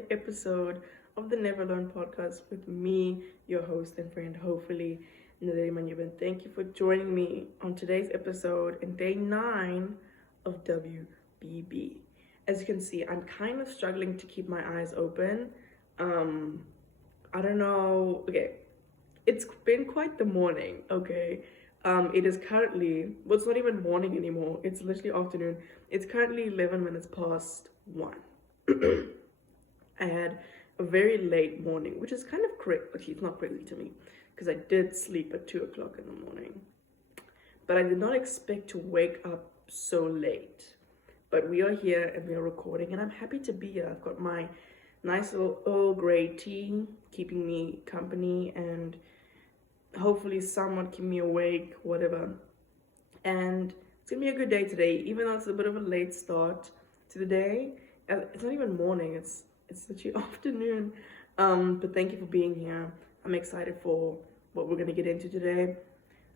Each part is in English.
another episode of the Never Alone podcast with me, your host and friend, hopefully, Nadine Manubin. Thank you for joining me on today's episode in day 9 of WBB. As you can see, I'm kind of struggling to keep my eyes open. I don't know. Okay, it's been quite the morning, okay? It is currently, well, it's not even morning anymore. It's literally afternoon. It's currently 11 minutes past 1. I had a very late morning, which is kind of crazy, but it's not crazy to me because I did sleep at 2 o'clock in the morning. But I did not expect to wake up so late. But we are here and we are recording, and I'm happy to be here. I've got my nice little Earl Grey tea keeping me company and hopefully somewhat keep me awake, whatever. And it's gonna be a good day today, even though it's a bit of a late start to the day. It's not even morning, it's literally afternoon. But thank you for being here. I'm excited for what we're gonna get into today.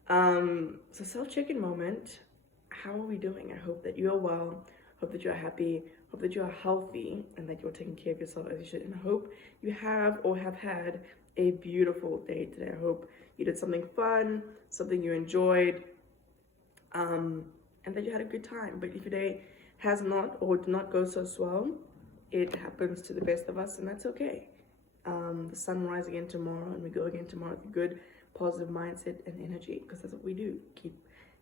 So self-check-in moment. How are we doing? I hope that you are well, hope that you are happy, hope that you are healthy, and that you're taking care of yourself as you should. And I hope you have or have had a beautiful day today. I hope you did something fun, something you enjoyed, and that you had a good time. But if your day has not or did not go so well, it happens to the best of us, and that's okay. The sun will rise again tomorrow, and we go again tomorrow with a good, positive mindset and energy, because that's what we do.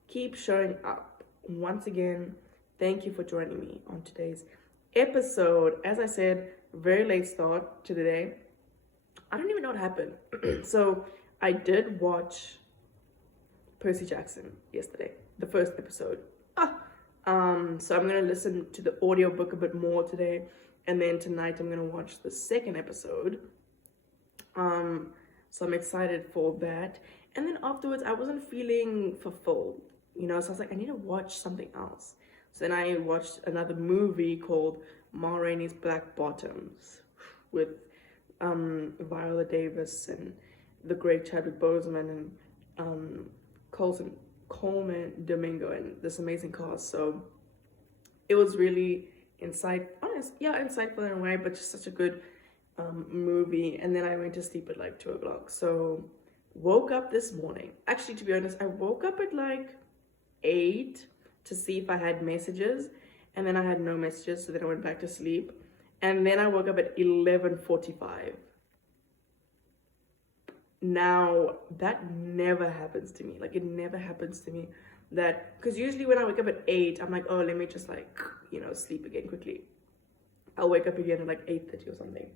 Keep showing up. Once again, thank you for joining me on today's episode. As I said, very late start to the day. I don't even know what happened. So I did watch Percy Jackson yesterday, the first episode. So I'm gonna listen to the audiobook a bit more today, and then tonight I'm gonna watch the second episode. So I'm excited for that. And then afterwards, I wasn't feeling fulfilled, so I was like, I need to watch something else. So then I watched another movie called Ma Rainey's Black Bottoms with Viola Davis and the great Chadwick Boseman and Coleman Domingo and this amazing cast. So it was really insightful in a way, but just such a good movie. And then I went to sleep at like 2 o'clock. So woke up this morning. Actually, to be honest, I woke up at like 8 to see if I had messages, and then I had no messages, so then I went back to sleep. And then I woke up at 11:45. Now, that never happens to me. Like, it never happens to me that, because usually when I wake up at 8, I'm like, oh, let me just like, sleep again quickly. I'll wake up again at like 8:30 or something.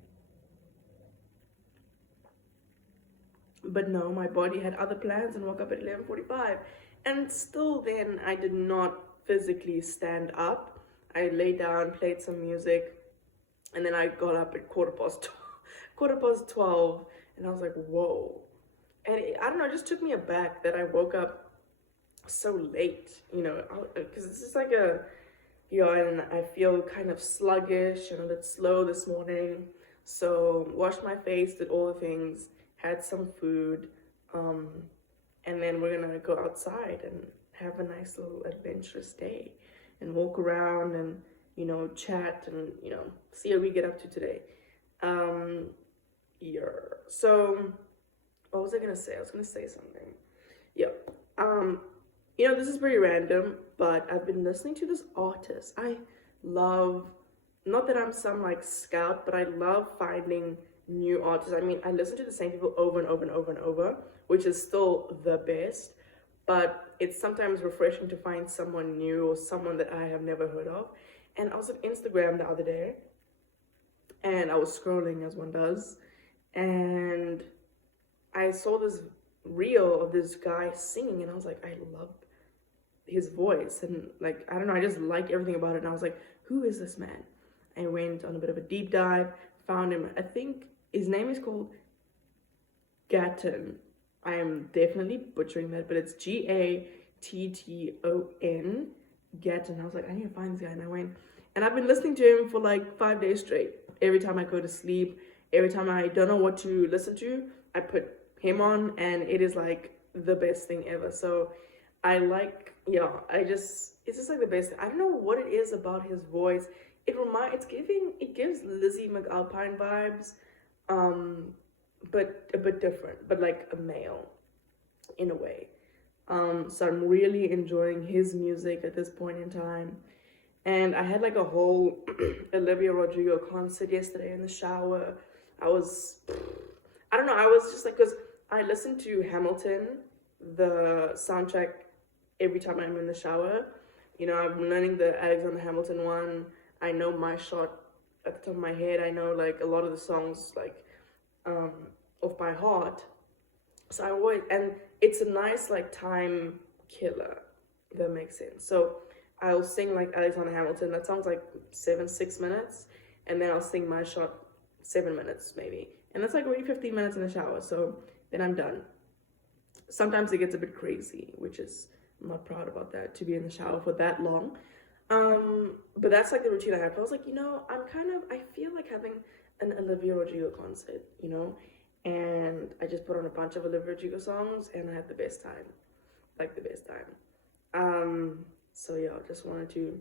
But no, my body had other plans and woke up at 11:45. And still then, I did not physically stand up. I lay down, played some music, and then I got up at quarter past 12, and I was like, whoa. And I don't know, it just took me aback that I woke up so late, because it's just like and I feel kind of sluggish and a bit slow this morning. So washed my face, did all the things, had some food, and then we're gonna go outside and have a nice little adventurous day and walk around and, chat and, see what we get up to today. So what was I gonna say? I was gonna say something. This is pretty random, but I've been listening to this artist. I love, not that I'm some like scout, but I love finding new artists. I mean, I listen to the same people over and over and over and over, which is still the best, but it's sometimes refreshing to find someone new or someone that I have never heard of. And I was on Instagram the other day, and I was scrolling as one does, and I saw this reel of this guy singing, and I was like, I love his voice, and like, I don't know, I just like everything about it. And I was like, who is this man? I went on a bit of a deep dive, found him. I think his name is called Gatton. I am definitely butchering that, but it's Gatton, Gatton. I was like, I need to find this guy, and I went, and I've been listening to him for like 5 days straight. Every time I go to sleep, every time I don't know what to listen to, I put him on, and it is like the best thing ever. So I like, it's just like the best. I don't know what it is about his voice. it gives Lizzie McAlpine vibes, but a bit different, but like a male in a way. So I'm really enjoying his music at this point in time. And I had like a whole Olivia Rodrigo concert yesterday in the shower. I don't know, I was just like, because I listened to Hamilton, the soundtrack, every time I'm in the shower. You know, I'm learning the Alexander Hamilton one. I know My Shot at the top of my head. I know like a lot of the songs like off by heart. So I always, and it's a nice like time killer, if that makes sense. So I'll sing like Alexander Hamilton, that sounds like 6 minutes, and then I'll sing My Shot 7 minutes maybe, and that's like already 15 minutes in the shower. So then I'm done. Sometimes it gets a bit crazy, which is, I'm not proud about that, to be in the shower for that long. But that's like the routine I have. I was like, I feel like having an Olivia Rodrigo concert, and I just put on a bunch of Olivia Rodrigo songs, and I had the best time, like the best time. So yeah, I just wanted to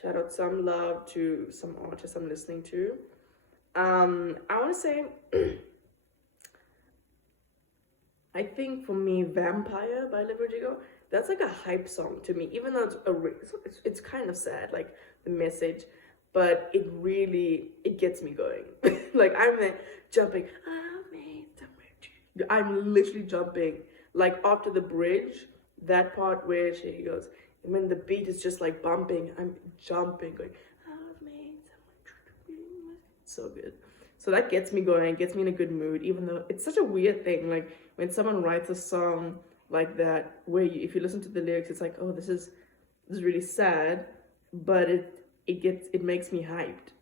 shout out some love to some artists I'm listening to. I want to say, I think for me, Vampire by Olivia Rodrigo, that's like a hype song to me, even though it's kind of sad, like the message, but it gets me going. Like I'm there jumping, I'm literally jumping, like after the bridge, that part where she goes, and when the beat is just like bumping, I'm jumping, going, I've made someone. So good. So that gets me going, gets me in a good mood, even though it's such a weird thing. Like when someone writes a song like that, where if you listen to the lyrics, it's like, oh, this is really sad, but it makes me hyped.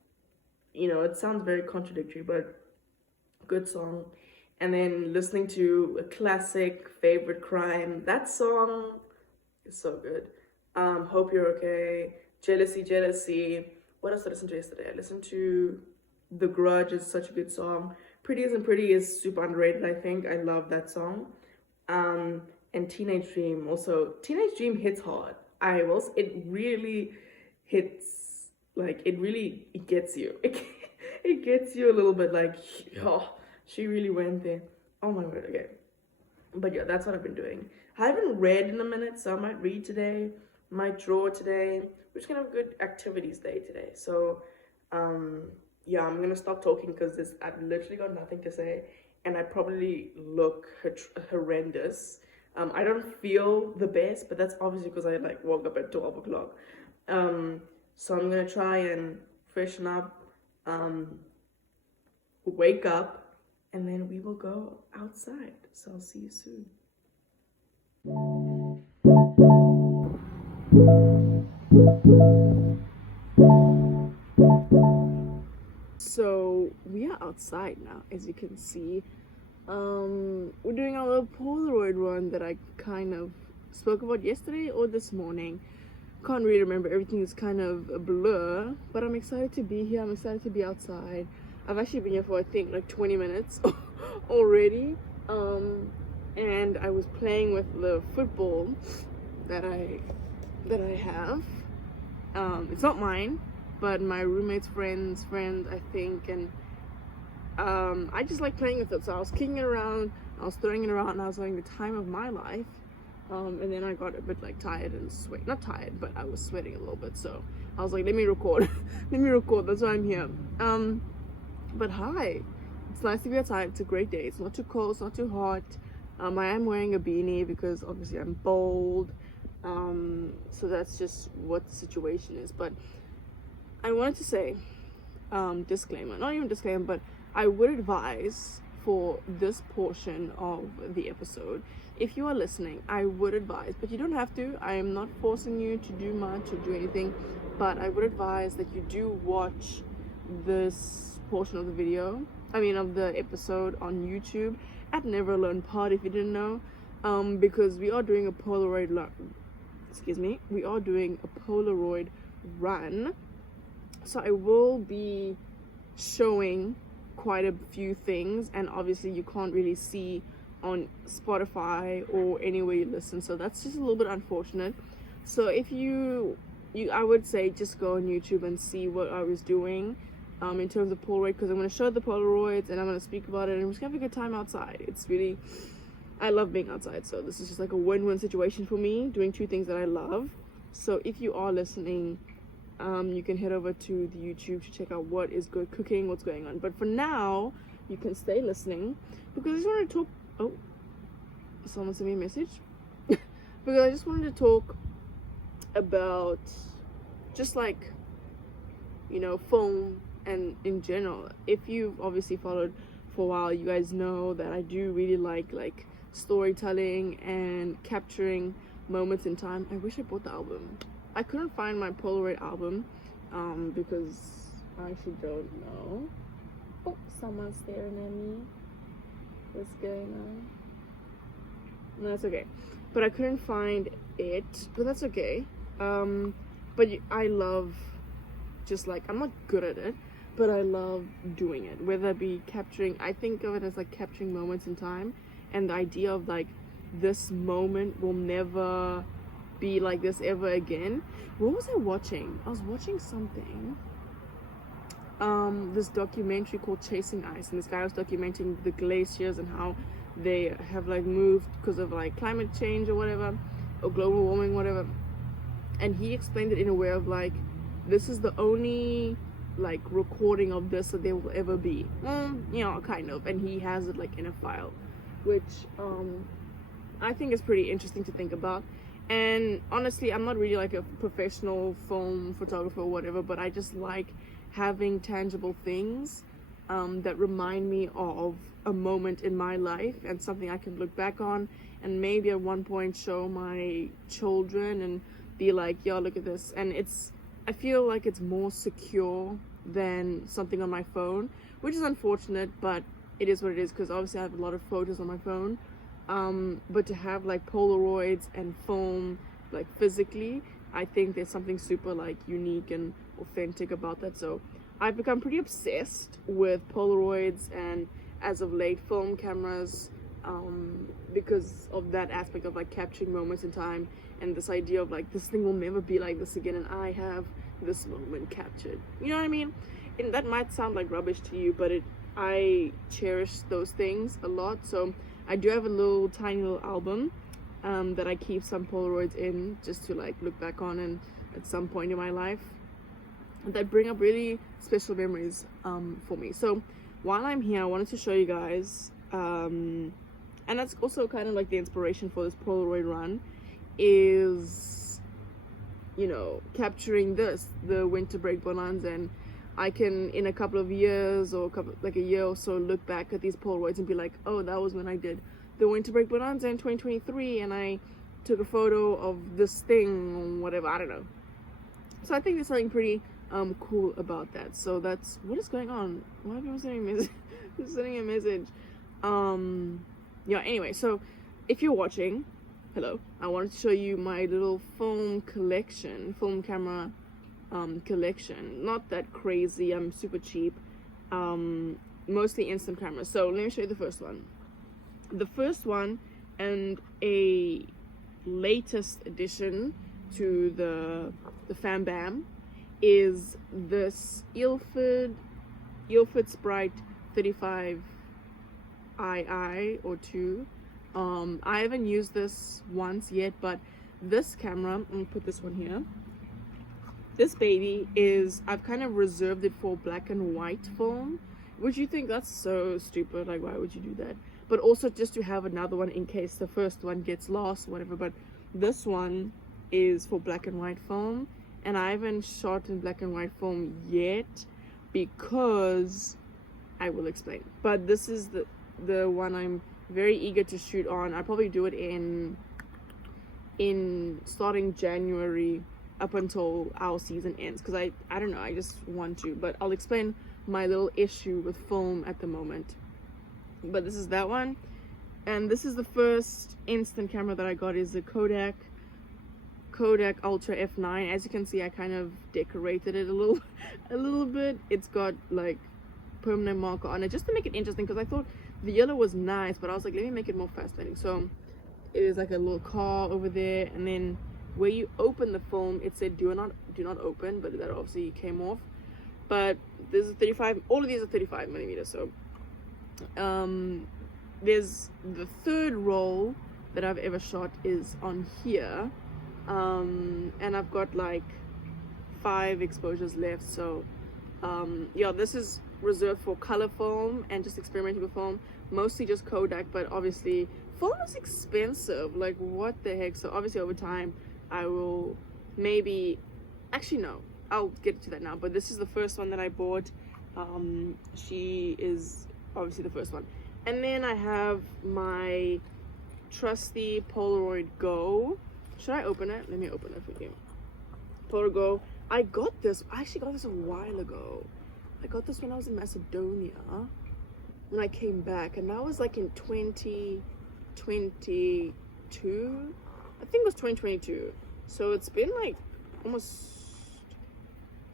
It sounds very contradictory, but good song. And then listening to a classic Favorite Crime, that song is so good. Hope You're Okay, Jealousy. What else did I listen to yesterday? I listened to The Grudge, is such a good song. Pretty Isn't Pretty is super underrated, I think. I love that song. And Teenage Dream also. Teenage Dream hits hard. It really hits, like, it gets you. It gets you a little bit like, oh, she really went there. Oh my word, okay. But yeah, that's what I've been doing. I haven't read in a minute, so I might read today, might draw today. We're just gonna have a good activities day today. So, yeah, I'm gonna stop talking because I've literally got nothing to say, and I probably look horrendous. I don't feel the best, but that's obviously because I like woke up at 12 o'clock. So I'm gonna try and freshen up, wake up, and then we will go outside. So I'll see you soon. So we are outside now, as you can see. We're doing our little Polaroid run that I kind of spoke about yesterday or this morning. Can't really remember, everything is kind of a blur, but I'm excited to be here. I'm excited to be outside. I've actually been here for I think like 20 minutes already. And I was playing with the football that I have. It's not mine, but my roommate's friend's friend, I think, and I just like playing with it. So I was kicking it around, I was throwing it around, and I was having the time of my life. And then I got a bit like tired and not tired, but I was sweating a little bit. So I was like, let me record. That's why I'm here. But hi, it's nice to be outside. It's a great day. It's not too cold, it's not too hot. I am wearing a beanie because obviously I'm bald. So that's just what the situation is. But I wanted to say, disclaimer, not even disclaimer, but I would advise for this portion of the episode, if you are listening, I would advise, but you don't have to. I am not forcing you to do much or do anything, but I would advise that you do watch this portion of the video, of the episode on YouTube at Never Alone Pod, if you didn't know, because we are doing a Polaroid run. So I will be showing quite a few things, and obviously you can't really see on Spotify or anywhere you listen, so that's just a little bit unfortunate. So if you I would say just go on YouTube and see what I was doing in terms of Polaroid, because I'm going to show the Polaroids and I'm going to speak about it, and I'm just going to have a good time outside. It's really, I love being outside, so this is just like a win-win situation for me, doing two things that I love. So if you are listening, you can head over to the YouTube to check out what is good cooking, what's going on. But for now, you can stay listening, because I just wanted to talk. Oh, someone sent me a message. Because I just wanted to talk about just like, you know, film and in general. If you've obviously followed for a while, you guys know that I do really like storytelling and capturing moments in time. I wish I bought the album. I couldn't find my Polaroid album because I actually don't know. Oh, someone's staring at me. What's going on? No, that's okay. But I couldn't find it, but that's okay. But I love just like, I'm not good at it, but I love doing it, whether it be capturing. I think of it as like capturing moments in time, and the idea of like, this moment will never be like this ever again. What was I watching? I was watching something, this documentary called Chasing Ice, and this guy was documenting the glaciers and how they have like moved because of like climate change or whatever, or global warming, whatever. And he explained it in a way of like, this is the only like recording of this that there will ever be, you know, kind of. And he has it like in a file, which I think is pretty interesting to think about. And honestly, I'm not really like a professional film photographer or whatever, but I just like having tangible things that remind me of a moment in my life and something I can look back on, and maybe at one point show my children and be like, yo, look at this. And I feel like it's more secure than something on my phone, which is unfortunate, but it is what it is, because obviously I have a lot of photos on my phone. But to have like Polaroids and film like physically, I think there's something super like unique and authentic about that. So I've become pretty obsessed with Polaroids and, as of late, film cameras, because of that aspect of like capturing moments in time, and this idea of like, this thing will never be like this again, and I have this moment captured. You know what I mean? And that might sound like rubbish to you, but I cherish those things a lot. So I do have a tiny little album that I keep some Polaroids in, just to like look back on and at some point in my life that bring up really special memories for me. So while I'm here, I wanted to show you guys, and that's also kind of like the inspiration for this Polaroid run, is, you know, capturing the winter break Bonanza. And I can, in a couple of years, or like a year or so, look back at these Polaroids and be like, oh, that was when I did the winter break Bonanza in 2023, and I took a photo of this thing or whatever, I don't know. So I think there's something pretty cool about that. So that's what is going on. Why are people sending a message? Sending a message. Yeah, anyway, so if you're watching, hello, I wanted to show you my little film camera collection. Not that crazy, I'm super cheap, mostly instant cameras. So let me show you the first one, and a latest addition to the Fam Bam is this Ilford Sprite 35 II or 2. I haven't used this once yet, but this camera, I'm gonna put this one here. This baby is, I've kind of reserved it for black and white film, which you think that's so stupid, like why would you do that? But also just to have another one in case the first one gets lost, whatever. But this one is for black and white film, and I haven't shot in black and white film yet because I will explain. But this is the one I'm very eager to shoot on. I'll probably do it in starting January up until our season ends, because I don't know, I just want to. But I'll explain my little issue with film at the moment. But this is that one, and this is the first instant camera that I got, is the Kodak Ultra F9. As you can see, I kind of decorated it a little bit. It's got like permanent marker on it just to make it interesting, because I thought the yellow was nice, but I was like, let me make it more fascinating. So it is like a little car over there, and then where you open the film, it said do not open, but that obviously came off. But this is 35, all of these are 35 millimeters. So there's the third roll that I've ever shot is on here, and I've got like 5 exposures left. So yeah, this is reserved for color film and just experimenting with film, mostly just Kodak, but obviously film is expensive, like what the heck. So obviously over time I will maybe, actually no, I'll get to that now, but this is the first one that I bought. She is obviously the first one. And then I have my trusty Polaroid Go. Should I open it? Let me open it for you. Polaroid Go. I actually got this a while ago. I got this when I was in Macedonia, when I came back, and that was like in 2022. I think it was 2022. So it's been like almost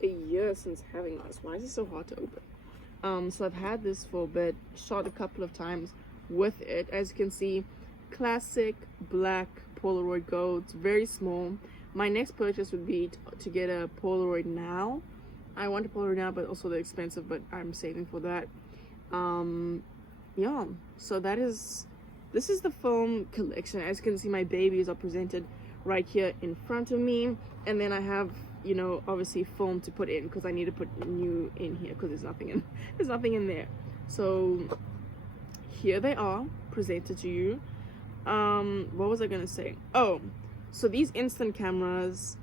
a year since having this. Why is it so hard to open? So I've had this for a bit, shot a couple of times with it. As you can see, classic black Polaroid Go. It's very small. My next purchase would be to get a Polaroid Now. I want a Polaroid Now, but also they're expensive, but I'm saving for that. Yeah, so this is the film collection. As you can see, my babies are presented right here in front of me, and then I have, you know, obviously film to put in, because I need to put new in here because there's nothing in there. So here they are presented to you. What was I gonna say? Oh, so these instant cameras,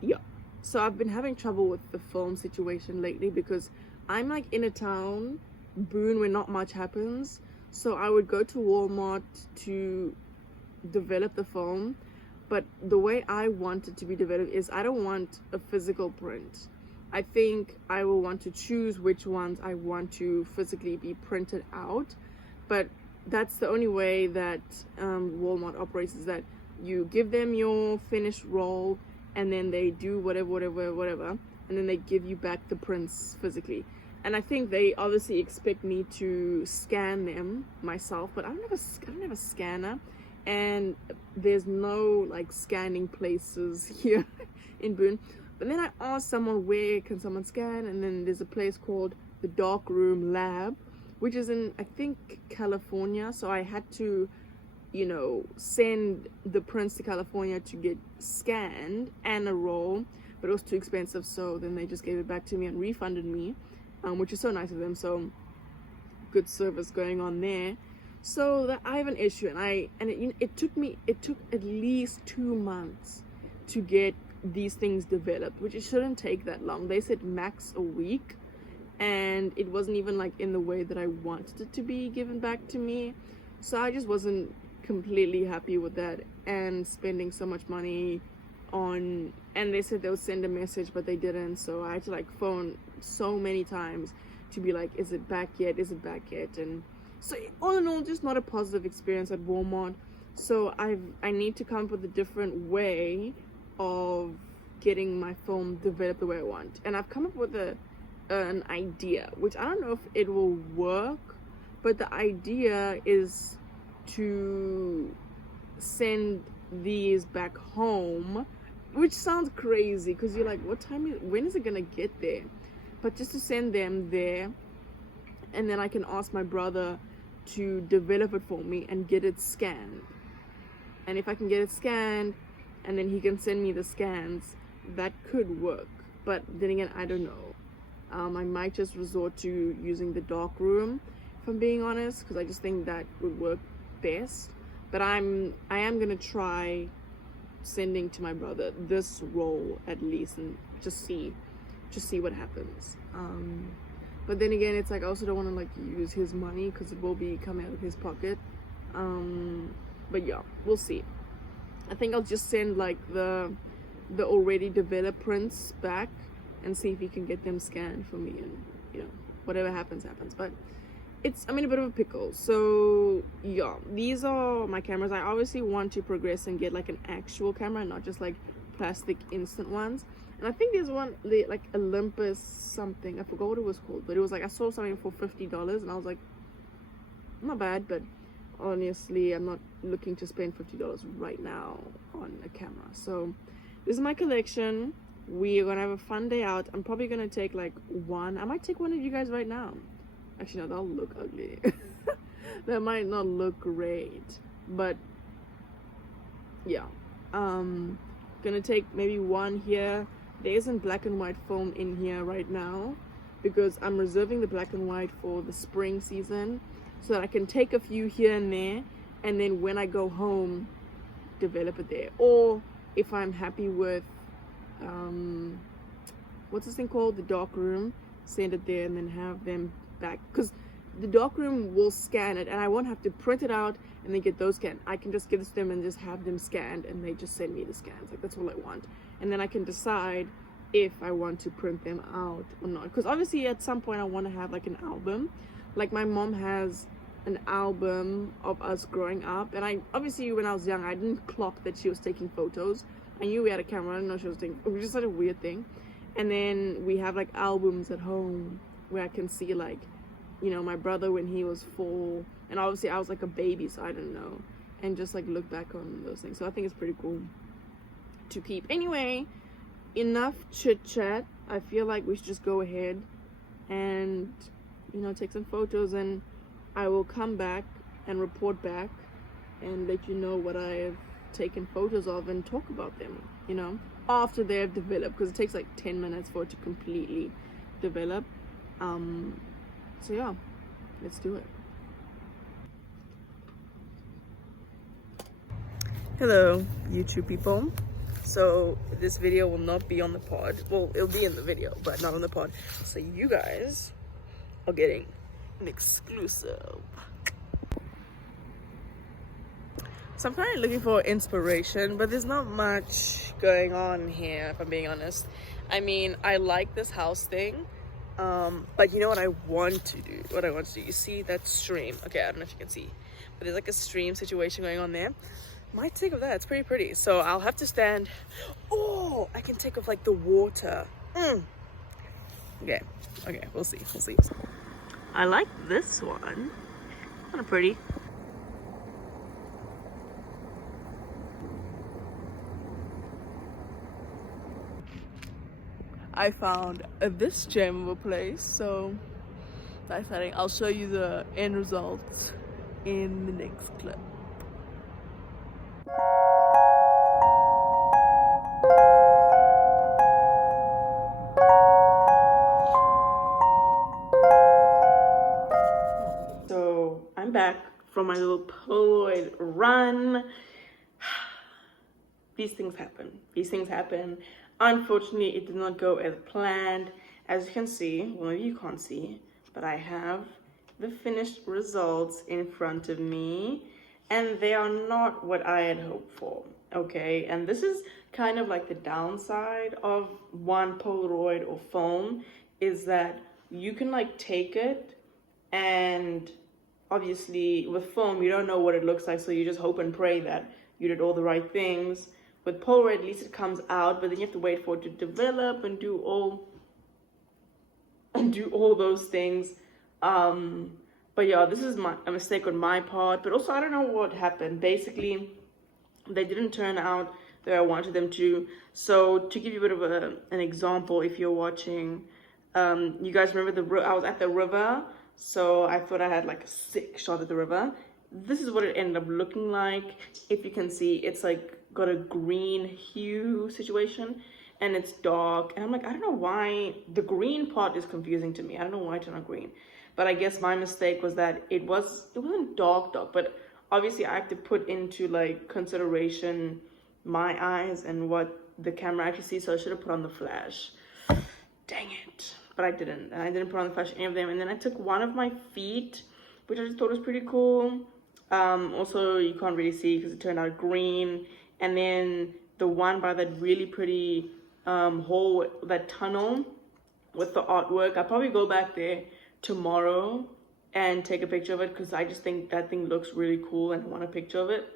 yeah. So I've been having trouble with the film situation lately because I'm like in a town, Boone, where not much happens. So I would go to Walmart to develop the film, but the way I want it to be developed is I don't want a physical print. I think I will want to choose which ones I want to physically be printed out, but that's the only way that Walmart operates, is that you give them your finished roll and then they do whatever, and then they give you back the prints physically. And I think they obviously expect me to scan them myself, but I don't have a scanner, and there's no like scanning places here in Boone. But then I asked someone, where can someone scan, and then there's a place called the Dark Room Lab, which is in, I think, California. So I had to, you know, send the prints to California to get scanned and a roll, but it was too expensive. So then they just gave it back to me and refunded me, which is so nice of them. So good service going on there. So that I have an issue, and it took at least 2 months to get these things developed, which it shouldn't take that long. They said max a week, and it wasn't even like in the way that I wanted it to be given back to me. So I just wasn't completely happy with that, and spending so much money on, and they said they'll send a message, but they didn't. So I had to like phone so many times to be like, is it back yet, and so all in all, just not a positive experience at Walmart. So I need to come up with a different way of getting my film developed the way I want, and I've come up with an idea, which I don't know if it will work, but the idea is to send these back home, which sounds crazy because you're like, when is it gonna get there? But just to send them there, and then I can ask my brother to develop it for me and get it scanned. And if I can get it scanned and then he can send me the scans, that could work. But then again, I don't know. I might just resort to using the dark room, if I'm being honest, because I just think that would work best. But I am gonna try sending to my brother this roll at least, and just see what happens. But then again, it's like I also don't want to like use his money because it will be coming out of his pocket. But yeah, we'll see. I think I'll just send like the already developed prints back and see if he can get them scanned for me, and you know, whatever happens. But I'm in a bit of a pickle. So yeah, these are my cameras. I obviously want to progress and get like an actual camera, not just like plastic instant ones. And I think there's one like Olympus something, I forgot what it was called, but it was like I saw something for $50 and I was like, not bad. But honestly, I'm not looking to spend $50 right now on a camera. So this is my collection. We are gonna have a fun day out. I'm probably gonna take like one. I might take one of you guys right now. Actually, no, that'll look ugly. That might not look great, but yeah. Gonna take maybe one here. There isn't black and white film in here right now because I'm reserving the black and white for the spring season so that I can take a few here and there, and then when I go home, develop it there. Or if I'm happy with what's this thing called, the dark room, send it there and then have them back, because the dark room will scan it and I won't have to print it out and then get those scanned. I can just give this to them and just have them scanned and they just send me the scans. Like, that's all I want. And then I can decide if I want to print them out or not, because obviously at some point I want to have like an album. Like, my mom has an album of us growing up, and I obviously, when I was young, I didn't clock that she was taking photos. I knew we had a camera, I didn't know she was taking, it was just such a weird thing. And then we have like albums at home where I can see, like, you know, my brother when he was 4, and obviously I was like a baby, so I didn't know, and just like look back on those things. So I think it's pretty cool to keep. Anyway, enough chit chat. I feel like we should just go ahead and, you know, take some photos, and I will come back and report back and let you know what I have taken photos of and talk about them, you know, after they have developed, because it takes like 10 minutes for it to completely develop. So yeah, let's do it. Hello, YouTube people. So this video will not be on the pod. Well, it'll be in the video, but not on the pod. So you guys are getting an exclusive. So I'm kind of looking for inspiration, but there's not much going on here, if I'm being honest. I mean, I like this house thing, but you know what I want to do? You see that stream? Okay, I don't know if you can see, but there's like a stream situation going on there. Might take of that. It's pretty pretty. So I'll have to stand. Oh, I can take off like the water. Okay, we'll see. I like this one. Kind of pretty. I found this gem of a place, so that's exciting. I'll show you the end results in the next clip. So I'm back from my little Polaroid run. These things happen. Unfortunately, it did not go as planned. As you can see, well, maybe you can't see, but I have the finished results in front of me, and they are not what I had hoped for, okay? And this is kind of like the downside of one Polaroid or phone, is that you can like take it, and obviously with film, you don't know what it looks like, so you just hope and pray that you did all the right things. With Polaroid, at least it comes out, but then you have to wait for it to develop and do all those things. But yeah, this is a mistake on my part, but also I don't know what happened. Basically, they didn't turn out the way I wanted them to. So to give you a bit of an example, if you're watching, you guys remember I was at the river, so I thought I had like a sick shot at the river. This is what it ended up looking like. If you can see, it's like got a green hue situation, and it's dark, and I'm like, I don't know why the green part is confusing to me. I don't know why it's not green, but I guess my mistake was that it wasn't dark, but obviously I have to put into like consideration my eyes and what the camera actually sees, so I should have put on the flash. Dang it. But I didn't, and I didn't put on the flash any of them. And then I took one of my feet, which I just thought was pretty cool. Also, you can't really see because it turned out green. And then the one by that really pretty hole, that tunnel with the artwork, I'll probably go back there tomorrow and take a picture of it, because I just think that thing looks really cool and I want a picture of it.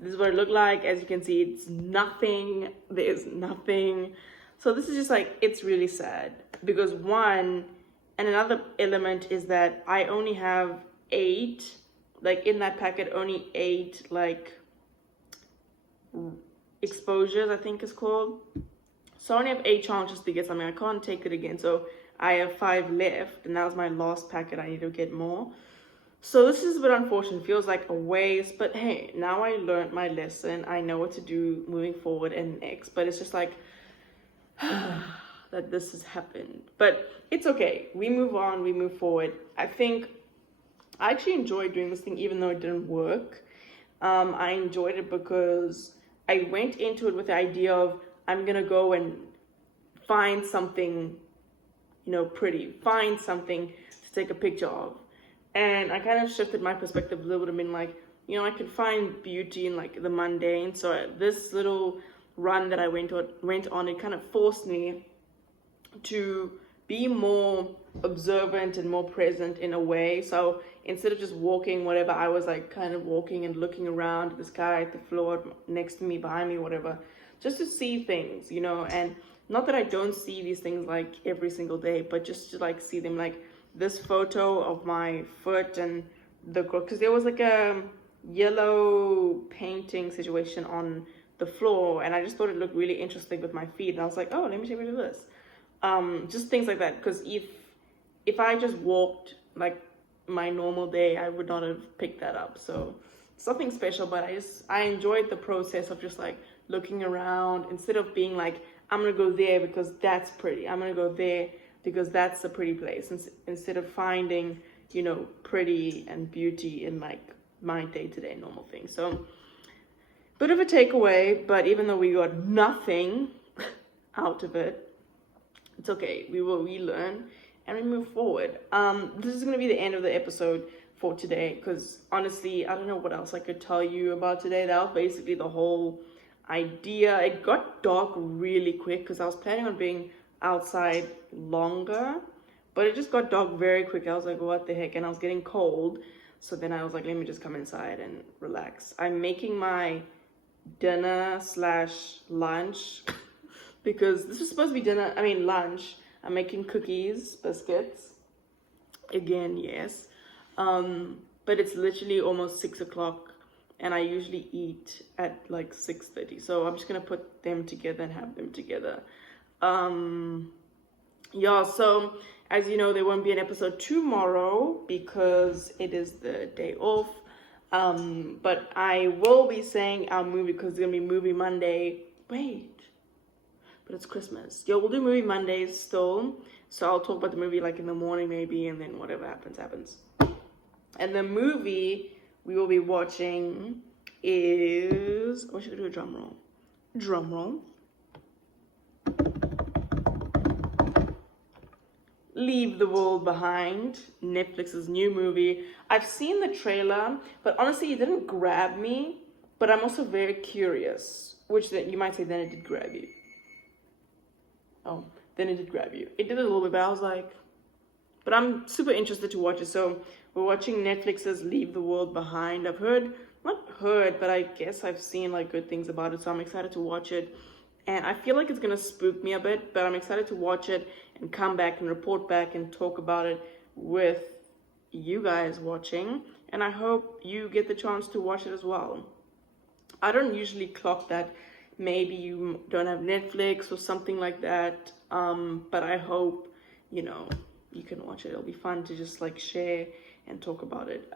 This is what it looked like. As you can see, it's nothing. There's nothing. So this is just like, it's really sad, because one, and another element is that I only have 8 like in that packet, only 8 like exposures, I think it's called. So I only have 8 chances to get something. I can't take it again. So I have 5 left, and that was my last packet. I need to get more. So this is a bit unfortunate. It feels like a waste, but hey, now I learned my lesson. I know what to do moving forward and next. But it's just like that this has happened. But it's okay. We move on. We move forward. I think I actually enjoyed doing this thing, even though it didn't work. I enjoyed it because I went into it with the idea of I'm gonna go and find something, pretty, find something to take a picture of. And I kind of shifted my perspective a little bit and been like, I could find beauty in like the mundane. So this little run that I went on, it kind of forced me to be more observant and more present in a way. So instead of just walking whatever, I was like kind of walking and looking around at the sky, at the floor next to me, behind me, whatever, just to see things, and not that I don't see these things like every single day, but just to like see them, like this photo of my foot and because there was like a yellow painting situation on the floor, and I just thought it looked really interesting with my feet, and I was like, oh, let me take a picture of this. Just things like that, because if I just walked like my normal day, I would not have picked that up. So something special, but I enjoyed the process of just like looking around instead of being like, I'm gonna go there because that's pretty, I'm gonna go there because that's a pretty place, instead of finding pretty and beauty in like my day-to-day normal things. So bit of a takeaway, but even though we got nothing out of it, it's okay. We learn and we move forward. This is gonna be the end of the episode for today, because honestly, I don't know what else I could tell you about today. That was basically the whole idea. It got dark really quick because I was planning on being outside longer, but it just got dark very quick. I was like, what the heck? And I was getting cold, so then I was like, let me just come inside and relax. I'm making my dinner / lunch because this was supposed to be lunch. I'm making cookies, biscuits again, yes, but it's literally almost 6 o'clock, and I usually eat at like 6:30, so I'm just gonna put them together and have them together. So as you know, there won't be an episode tomorrow because it is the day off, but I will be saying our movie because it's gonna be movie Monday. But it's Christmas. We'll do movie Mondays still, so I'll talk about the movie like in the morning maybe, and then whatever happens. And the movie we will be watching is, I wish I could do a drum roll. Leave the World Behind, Netflix's new movie. I've seen the trailer, but honestly, it didn't grab me. But I'm also very curious, which then you might say then it did grab you. Oh, then it did grab you. It did a little bit, but I was like, but I'm super interested to watch it. So we're watching Netflix's Leave the World Behind. Not heard, but I guess I've seen like good things about it. So I'm excited to watch it. And I feel like it's gonna spook me a bit, but I'm excited to watch it and come back and report back and talk about it with you guys watching. And I hope you get the chance to watch it as well. I don't usually clock that maybe you don't have Netflix or something like that, but I hope you can watch it. It'll be fun to just like share and talk about it.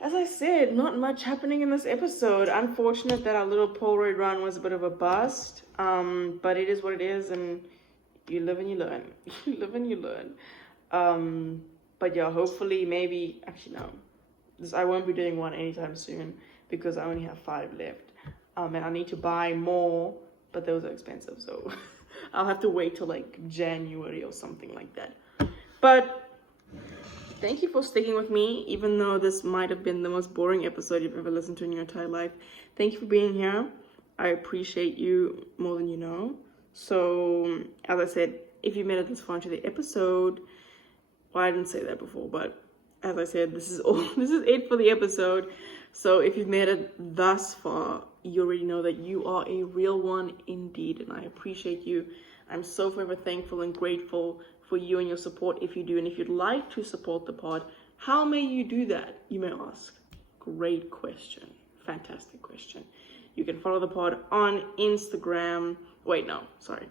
As I said, not much happening in this episode. Unfortunate that our little Polaroid run was a bit of a bust, but it is what it is, and you live and you learn. You live and you learn. But yeah, hopefully, maybe, actually no, I won't be doing one anytime soon because I only have 5 left. And I need to buy more, but those are expensive, so I'll have to wait till like January or something like that. But thank you for sticking with me, even though this might have been the most boring episode you've ever listened to in your entire life. Thank you for being here. I appreciate you more than you know. So, as I said, if you made it this far into the episode, well, I didn't say that before, but as I said, this is it for the episode. So if you've made it thus far, you already know that you are a real one indeed, and I appreciate you. I'm so forever thankful and grateful for you and your support if you do. And if you'd like to support the pod, How may you do that, you may ask? Great question. Fantastic question. You can follow the pod on Instagram. Wait, no, sorry.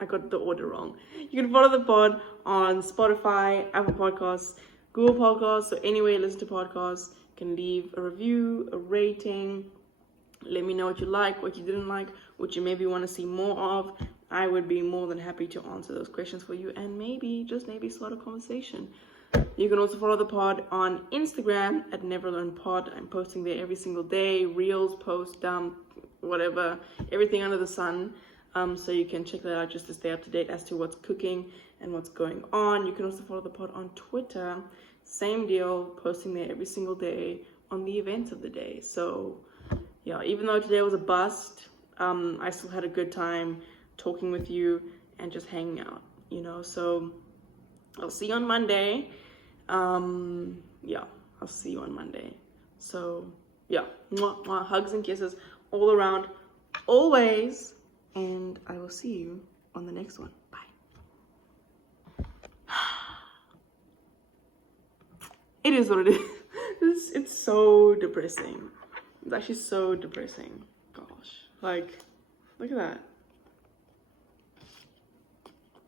I got the order wrong. You can follow the pod on Spotify, Apple Podcasts, Google Podcasts, so anywhere you listen to podcasts. You can leave a review, a rating. Let me know what you like, what you didn't like, what you maybe want to see more of. I would be more than happy to answer those questions for you and maybe, just maybe, start a conversation. You can also follow the pod on Instagram at NeverLearnPod. I'm posting there every single day, reels, post, dump, whatever, everything under the sun. So you can check that out just to stay up to date as to what's cooking and what's going on. You can also follow the pod on Twitter. Same deal, posting there every single day on the events of the day. So yeah, even though today was a bust, I still had a good time talking with you and just hanging out, so I'll see you on Monday. Yeah, I'll see you on Monday. So yeah, mwah, mwah, hugs and kisses all around, always, and I will see you on the next one. Bye. It is what it is. It's so depressing. It's actually so depressing. Gosh, like, look at that.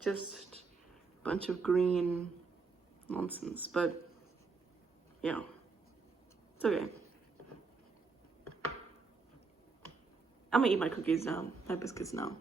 Just a bunch of green nonsense, but yeah, it's okay. I'm gonna eat my cookies now, my biscuits now.